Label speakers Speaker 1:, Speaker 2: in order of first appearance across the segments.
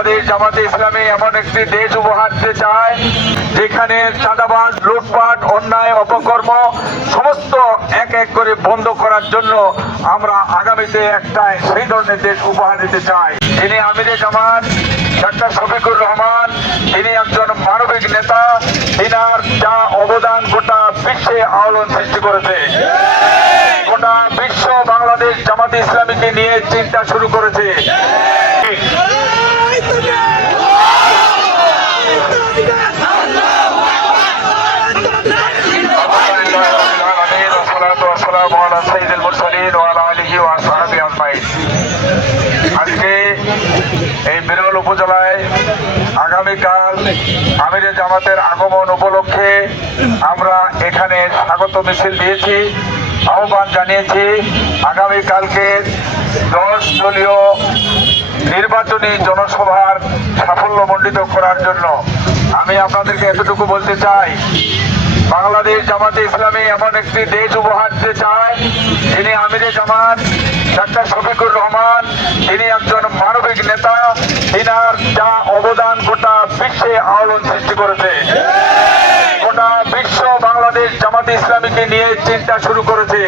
Speaker 1: বাংলাদেশ জামাতে ইসলামী এমন একটি দেশ উপহার দিতে চায়, যেখানে চাঁদাবাজ, লুটপাট, অন্যায়, অপকর্ম সমস্ত এক এক করে বন্ধ করার জন্য আমরা আগামীতে একটা সেই ধরনের দেশ উপহার দিতে চাই। তিনি আমিরে জামাত, ডাক্তার শফিকুর রহমান, তিনি একজন মানবিক নেতা, তিনার যা অবদান গোটা বিশ্বে আলোড়ন সৃষ্টি করেছে। গোটা বিশ্ব বাংলাদেশ জামাতে ইসলামীকে নিয়ে চিন্তা শুরু করেছে। এই বিরল উপজেলায় আগামীকাল আমিরে জামাতের আগমন উপলক্ষে আমরা এখানে স্বাগত মিছিল দিয়েছি, আহ্বান জানিয়েছি। আগামীকালকে দশ দলীয় নির্বাচনী জনসভার সাফল্যমণ্ডিত করার জন্য আমি আপনাদেরকে এতটুকু বলতে চাই, বাংলাদেশ জামাতে ইসলামী এমন একটি দেশ উপহার দিতে চায়, যিনি আমিরে জামাত ডাক্তার শফিকুর রহমান তিনি একজন তিনার যা অবদান গোটা বিশ্বে আলোড়ন সৃষ্টি করেছে। গোটা বিশ্ব বাংলাদেশ জামাত ইসলামীকে নিয়ে চিন্তা শুরু করেছে।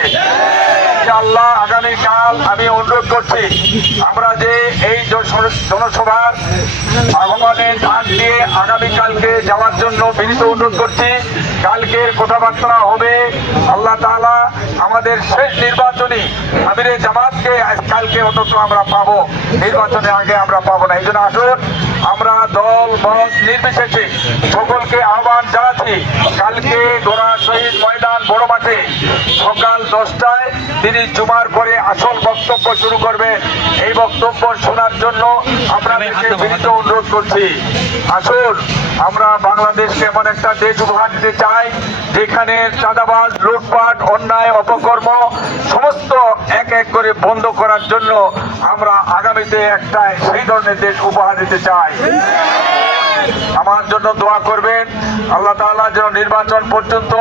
Speaker 1: আল্লাহ আগামীকাল আমি অনুরোধ করছি, আমরা যে এই জনসভার আগমনে ডাক দিয়ে আগামীকালকে যাওয়ার জন্য বিনীত অনুরোধ করছি, কালকের কথাবার্তা হবে। আল্লাহ তাআলা আমাদের শেষ নির্বাচনী আমিরে জামাতকে কালকে অন্তত আমরা পাবো। নির্বাচনে আগে আমরা পাবো না। এই জন্য আসুন, আমরা দল, মত নির্বিশেষে সকলকে আহ্বান জানাচ্ছি, কালকে গোড়া শহীদ ময়দান বড় মাঠে সকাল দশটায় তিনি জুমার পরে আসল বক্তব্য শুরু করবে। এই বক্তব্য শোনার জন্য আপনাদেরকে বিনীত অনুরোধ করছি। আসুন আমরা বাংলাদেশকে এমন একটা দেশ উপহার দিতে চাই যেখানে চাঁদাবাজ লুটপাট অন্যায় অপকর্ম সমস্ত এক এক করে বন্ধ করার জন্য আমরা আগামীতে একটা সেই ধরনের দেশ উপহার দিতে চাই। আমার জন্য দোয়া করবেন। আল্লাহ তাআলা যেন নির্বাচন পর্যন্ত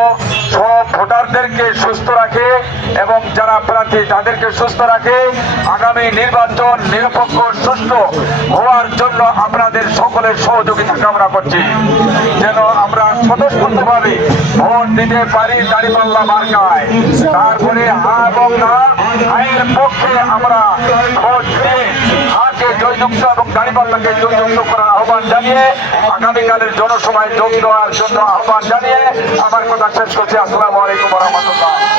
Speaker 1: সব ভোটারদেরকে সুস্থ রাখে এবং যারা প্রার্থী তাদেরকে সুস্থ রাখে। আগামী নির্বাচন নিরপেক্ষ সুস্থ হওয়ার জন্য আপনাদের সকলের সহযোগিতা কামনা করছি। যেন আমরা স্বতঃস্ফূর্তভাবে ভোট দিতে পারি দাঁড়িপাল্লা মার্কায়। তারপরে হা এবং না, আয়ের পক্ষে আমরা ভোট দিয়ে জয়যুক্ত এবং দাঁড়িপাল্লাকে জয়যুক্ত করার আহ্বান জানিয়ে আগামীকালের জনসভায় যোগ দেওয়ার জন্য আহ্বান জানিয়ে আমার কথা শেষ করছি। আসসালামু আলাইকুম রহমতুল্লাহ।